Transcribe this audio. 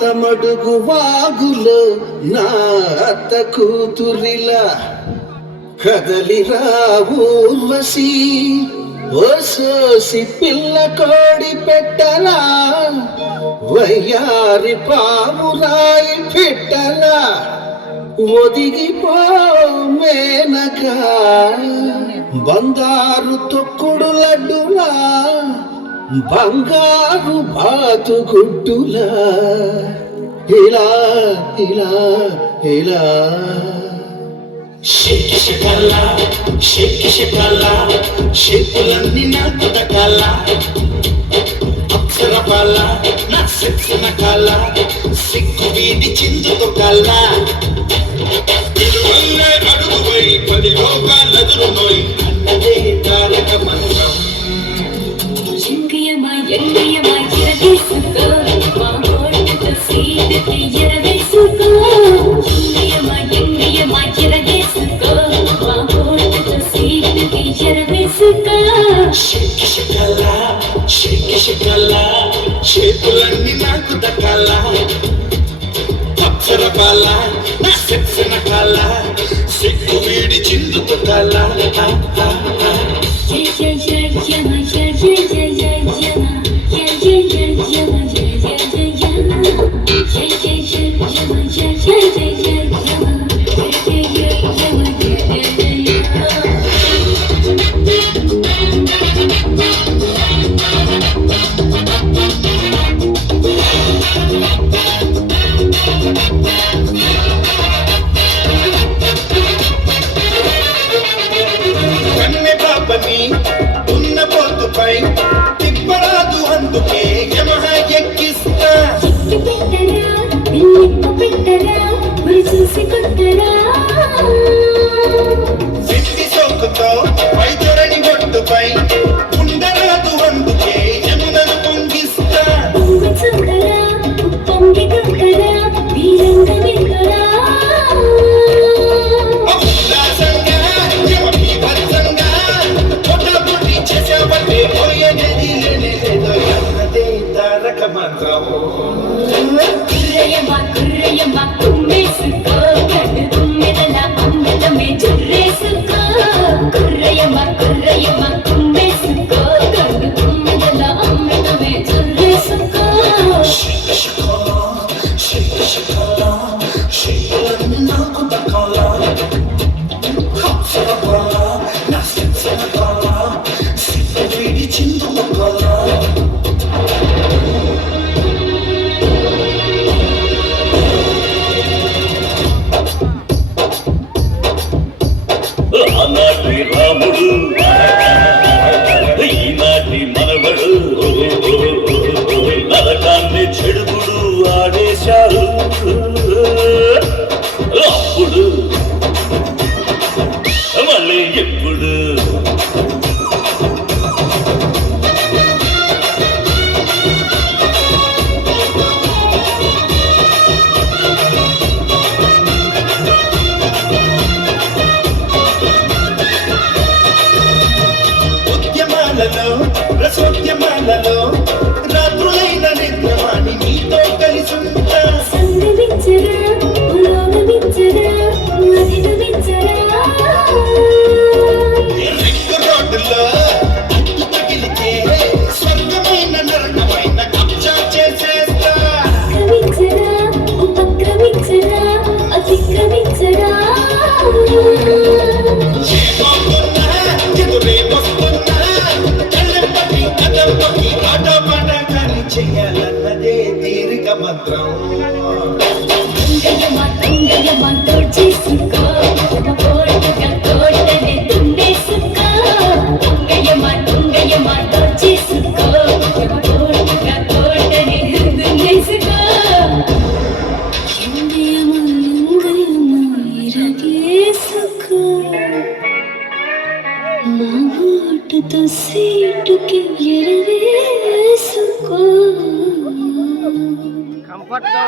తమడుగు వాగులో నా అత్త కూతురిలా కదలిరా ఊర్వశి ఓసోసి పిల్ల కోడి పెట్టలా వయ్యారి పావురాయి పెట్టలా ఒదిగిపో మేనక బంగారు తొక్కుడు లడ్డులా బంగారు బాతు గుడ్డులా ఇలా ఇలా ఇలా షేకిషకల షేపులన్నీ నాకు దక్కాల అప్సర బాల నా సెక్సిన కాల సిగ్గు వీడి చిందుతో కాల ఇరువల్లే అడుగువై 10 లోకాలెదురు నోయ్ అన్నదే తారక మంత్రం ఎంగయమా ఎరవేసుకో మా హోటల్ సీటుకి ఎరవేసుకో ఎంగయమా ఎరవేసుకో మా హోటల్ సీటుకి ఎరవేసుకో షేకిషకల షేపులన్నీ నాకు దక్కాల అప్సర బాల నా సెక్సిన కాల సిగ్గు వీడి చిందుతో కాల కన్నె పాపని ఉన్న పొద్దుపై తిప్పరాదు అందుకే యమహ ఎక్కిస్తా సిద్ధి సోకుతో వైద్యురని ఒడ్డుపై ఉండరాదు అందుకే యమునను పొంగిస్తా ఉల్లాసంగా యమ బీభత్సంగా పొట్టబుట్టి చేసేవంటే పోయేది లేదో అన్నదే తారక మంత్రం కుర్రయమా కుమ్మేసుకో కడు కుమ్మెదల అమ్మదమే జుర్రేసుకో కుర్రయమా కుమ్మేసుకో కడు కుమ్మెదల అమ్మదమే జుర్రేసుకో షేపులన్నీ నాకు దక్కాల అప్సర బాల నా సెక్సిన కాల సిగ్గు వీడి చిందుతో కాల ఆనాటి రాముడు ఈనాటి మనవడు నరకాన్ని చెడుగుడు ఆడేశారు అప్పుడు మళ్ళీ ఎప్పుడు రసోద్యమాలలో రాత్రులైన నిద్రవాణి నీతో కలిసుంటా రింగు రోడ్డులో అడ్డు తగిలితే స్వర్గమైన నరకమైన కబ్జా చేసేస్తా ఏమవుతున్నా ఎదురేమొస్తున్నా కళ్ళెంపటి కథంపటి ఆటపాట కానీ చెయ్యాలన్నదే తీరిక మంత్రం చేసుకో కోటనే తుండేసుకో దొంగయమా చేసుకో కోటనే దున్నేసుకో ఎంగయమా ఇరగేసుకో మా హోటల్ సీటుకి ఎరవేసుకో కంఫర్ట్ గా